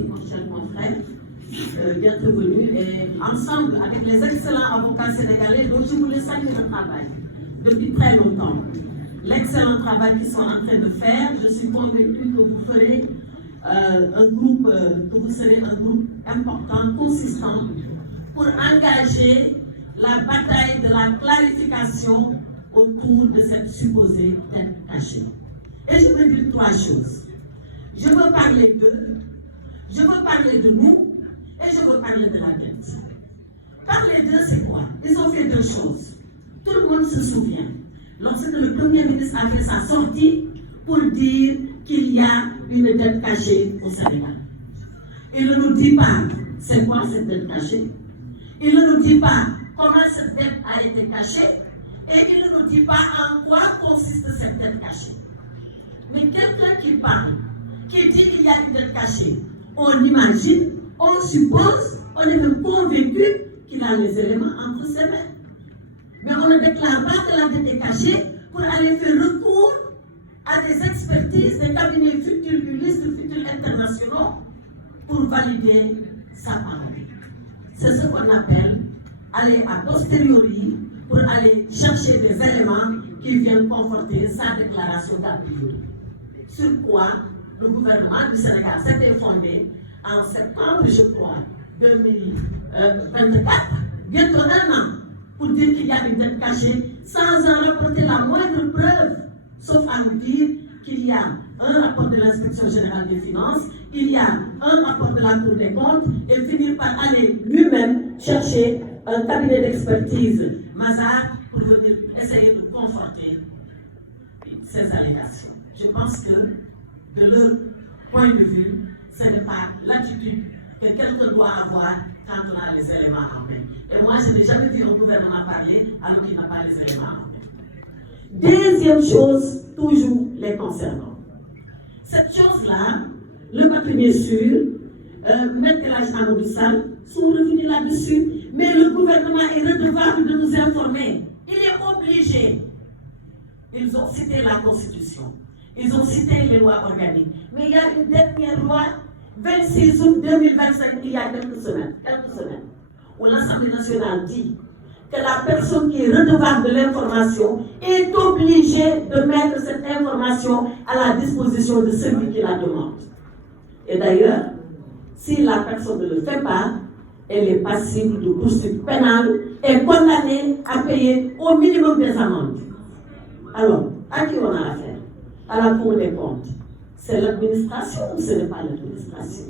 remercier mon cher confrère d'être venu et ensemble avec les excellents avocats sénégalais dont je voulais saluer le travail depuis très longtemps. L'excellent travail qu'ils sont en train de faire, je suis convaincue que vous ferez que vous serez un groupe important, consistant, pour engager la bataille de la clarification autour de cette supposée dette cachée. Et je veux dire trois choses. Je veux parler d'eux, je veux parler de nous, et je veux parler de la dette. Parler d'eux, c'est quoi? Ils ont fait deux choses. Tout le monde se souvient. Lorsque le Premier ministre a fait sa sortie pour dire qu'il y a une dette cachée au Sénégal. Il ne nous dit pas c'est quoi cette dette cachée. Il ne nous dit pas comment cette dette a été cachée. Et il ne nous dit pas en quoi consiste cette dette cachée. Mais quelqu'un qui parle, qui dit qu'il y a une dette cachée, on imagine, on suppose, on est même convaincu qu'il a les éléments entre ses mains. Mais on ne déclare pas que la dette est cachée pour aller faire recours à des expertises, des cabinets futuristes, futurs internationaux, pour valider sa parole. C'est ce qu'on appelle aller a posteriori pour aller chercher des éléments qui viennent conforter sa déclaration d'a priori. Sur quoi le gouvernement du Sénégal s'était fondé en septembre, je crois, 2024, bientôt un an, pour dire qu'il y a une dette cachée, sans en rapporter la moindre preuve, sauf à nous dire qu'il y a un rapport de l'inspection générale des finances, il y a un rapport de la Cour des comptes, et finir par aller lui-même chercher un cabinet d'expertise, Mazars, pour venir essayer de conforter ces allégations. Je pense que, de leur point de vue, ce n'est pas l'attitude que quelqu'un doit avoir quand on a les éléments en main. Et moi, je n'ai jamais vu un gouvernement parler alors qu'il n'a pas les éléments en main. Deuxième chose, toujours les concernant. Cette chose-là, le papier sûr, Maître El Hadji Amadou Sall sont revenus là-dessus, mais le gouvernement est redevable de nous informer. Il est obligé. Ils ont cité la Constitution, ils ont cité les lois organiques, mais il y a une dernière loi, 26 août 2025, il y a quelques semaines, où l'Assemblée nationale dit que la personne qui est redevable de l'information est obligée de mettre cette information à la disposition de celui qui la demande. Et d'ailleurs, si la personne ne le fait pas, elle est passible de poursuite pénale et condamnée à payer au minimum des amendes. Alors, à qui on a affaire? À la Cour des comptes. C'est l'administration ou ce n'est pas l'administration?